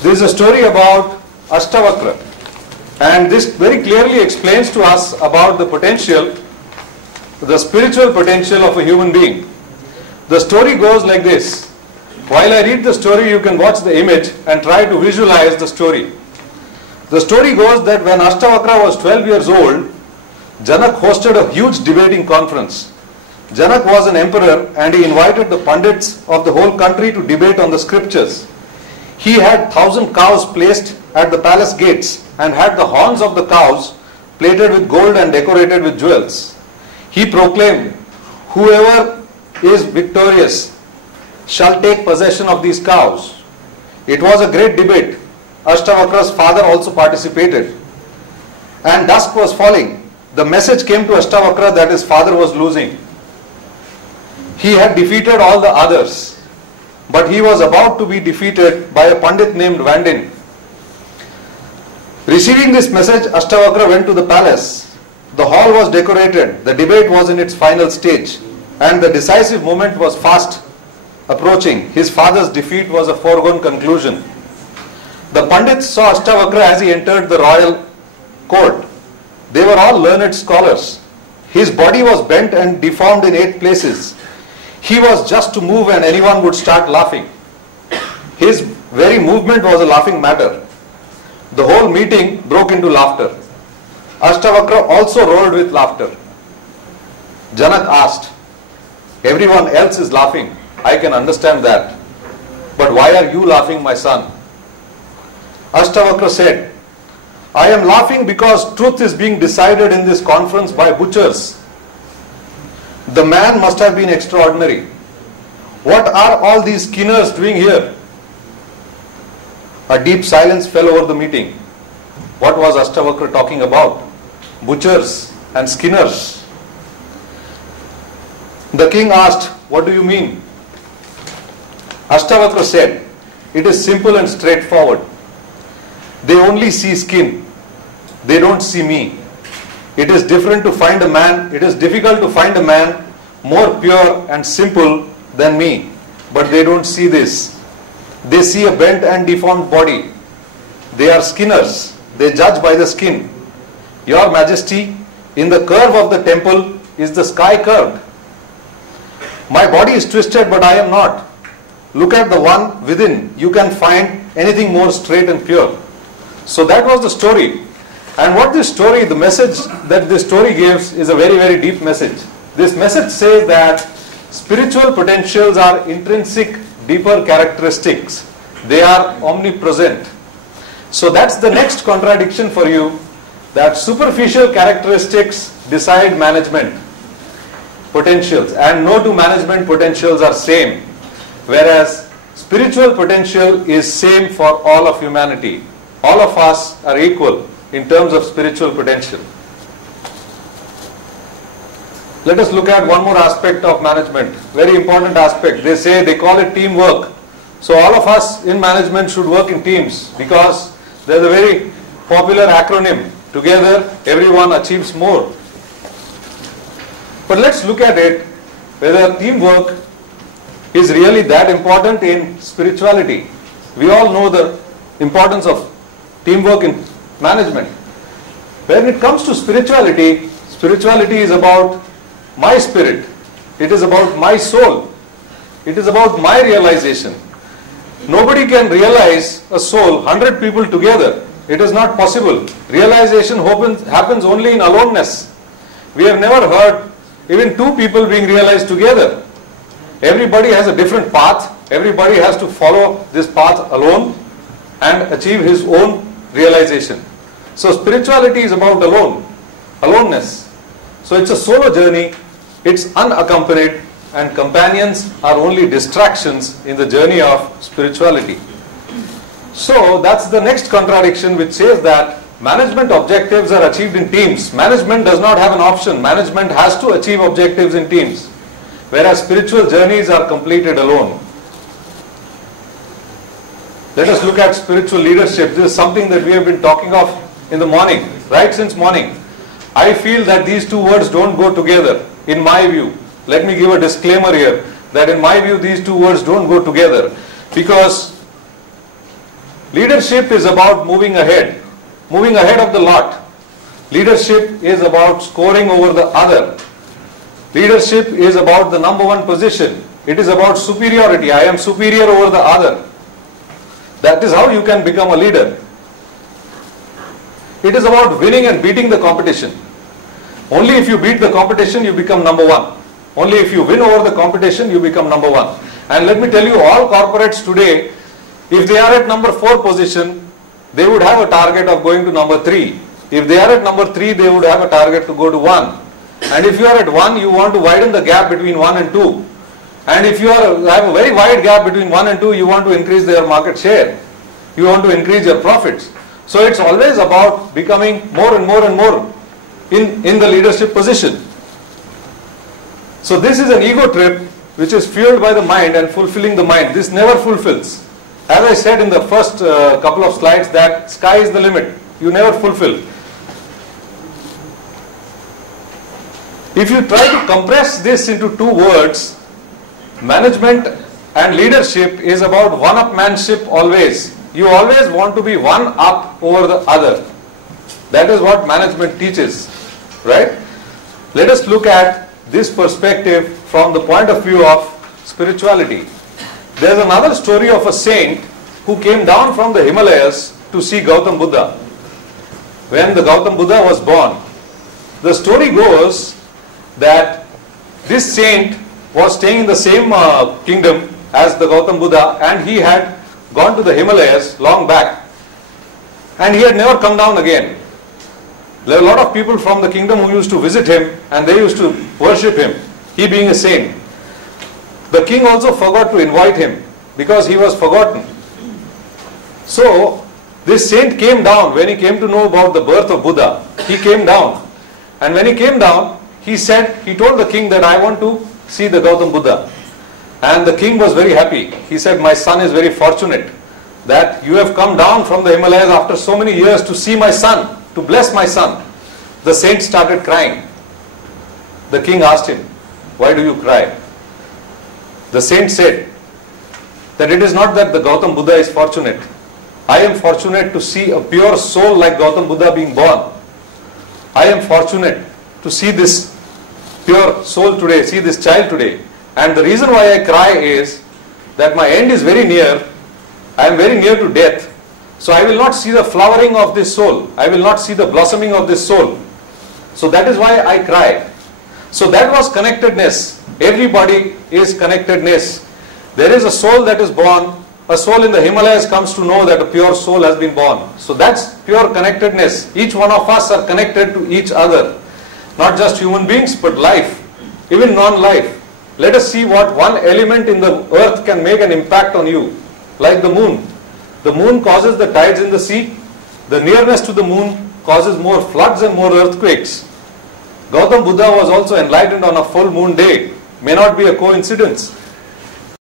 This is a story about Ashtavakra, and this very clearly explains to us about the potential, the spiritual potential of a human being. The story goes like this. While I read the story, you can watch the image and try to visualize the story. The story goes that when Ashtavakra was 12 years old, Janak hosted a huge debating conference. Janak was an emperor and he invited the Pandits of the whole country to debate on the scriptures. He had 1,000 cows placed at the palace gates and had the horns of the cows plated with gold and decorated with jewels. He proclaimed, "Whoever is victorious shall take possession of these cows." It was a great debate. Ashtavakra's father also participated. And dusk was falling. The message came to Ashtavakra that his father was losing. He had defeated all the others, but he was about to be defeated by a Pandit named Vandin. Receiving this message, Ashtavakra went to the palace. The hall was decorated, the debate was in its final stage, and the decisive moment was fast approaching. His father's defeat was a foregone conclusion. The Pandits saw Ashtavakra as he entered the royal court. They were all learned scholars. His body was bent and deformed in 8 places. He was just to move and anyone would start laughing. His very movement was a laughing matter. The whole meeting broke into laughter. Ashtavakra also roared with laughter. Janak asked, "Everyone else is laughing. I can understand that. But why are you laughing, my son?" Ashtavakra said, "I am laughing because truth is being decided in this conference by butchers. The man must have been extraordinary. What are all these skinners doing here?" A deep silence fell over the meeting. What was Ashtavakra talking about? Butchers and skinners. The king asked, "What do you mean?" Ashtavakra said, "It is simple and straightforward. They only see skin. They don't see me. It is difficult to find a man more pure and simple than me, but they don't see this. They see a bent and deformed body. They are skinners. They judge by the skin. Your Majesty, in the curve of the temple is the sky curved. My body is twisted, but I am not. Look at the one within. You can find anything more straight and pure." So that was the story. And what this story, the message that this story gives is a very, very deep message. This message says that spiritual potentials are intrinsic, deeper characteristics. They are omnipresent. So that's the next contradiction for you, that superficial characteristics decide management potentials, and no two management potentials are same, whereas spiritual potential is same for all of humanity. All of us are equal in terms of spiritual potential. Let us look at one more aspect of management, very important aspect. They call it teamwork. So all of us in management should work in teams, because there's a very popular acronym, together everyone achieves more. But let's look at it, whether teamwork is really that important in spirituality. We all know the importance of teamwork in management. When it comes to spirituality, spirituality is about my spirit. It is about my soul. It is about my realization. Nobody can realize a soul, 100 people together. It is not possible. Realization happens only in aloneness. We have never heard even 2 people being realized together. Everybody has a different path. Everybody has to follow this path alone and achieve his own realization. So spirituality is about aloneness. So it's a solo journey, it's unaccompanied, and companions are only distractions in the journey of spirituality. So that's the next contradiction, which says that management objectives are achieved in teams. Management does not have an option. Management has to achieve objectives in teams, whereas spiritual journeys are completed alone. Let us look at spiritual leadership. This is something that we have been talking of in the morning, right since morning. I feel that these 2 words don't go together, in my view. Let me give a disclaimer here, that in my view these 2 words don't go together, because Leadership is about moving ahead of the lot. Leadership is about scoring over the other. Leadership is about the number one position. It is about superiority. I am superior over the other. That is how you can become a leader. It is about winning and beating the competition. Only if you beat the competition, you become number one. Only if you win over the competition, you become number one. And let me tell you, all corporates today, if they are at number 4 position, they would have a target of going to number 3. If they are at number 3, they would have a target to go to 1. And if you are at 1, you want to widen the gap between 1 and 2. And if you have a very wide gap between 1 and 2, you want to increase their market share. You want to increase your profits. So it's always about becoming more and more and more in the leadership position. So this is an ego trip which is fueled by the mind and fulfilling the mind. This never fulfills. As I said in the first couple of slides, that sky is the limit. You never fulfill. If you try to compress this into 2 words, management and leadership is about one-upmanship always. You always want to be one up over the other. That is what management teaches, right? Let us look at this perspective from the point of view of spirituality. There is another story of a saint who came down from the Himalayas to see Gautam Buddha. When the Gautam Buddha was born, the story goes that this saint was staying in the same kingdom as the Gautam Buddha, and he had gone to the Himalayas long back, and he had never come down again. There were a lot of people from the kingdom who used to visit him, and they used to worship him, he being a saint. The king also forgot to invite him because he was forgotten. So this saint came down. When he came to know about the birth of Buddha, he came down, and when he came down, he told the king that I want to see the Gautam Buddha. And the king was very happy. He said, my son is very fortunate that you have come down from the Himalayas after so many years to see my son, to bless my son. The saint started crying. The king asked him, why do you cry? The saint said that it is not that the Gautam Buddha is fortunate. I am fortunate to see a pure soul like Gautam Buddha being born. I am fortunate to see this pure soul today, see this child today. And the reason why I cry is that my end is very near. I am very near to death. So I will not see the flowering of this soul. I will not see the blossoming of this soul. So that is why I cry. So that was connectedness. Everybody is connectedness. There is a soul that is born. A soul in the Himalayas comes to know that a pure soul has been born. So that's pure connectedness. Each one of us are connected to each other. Not just human beings, but life, even non-life. Let us see what one element in the earth can make an impact on you. Like the moon. The moon causes the tides in the sea. The nearness to the moon causes more floods and more earthquakes. Gautam Buddha was also enlightened on a full moon day. May not be a coincidence.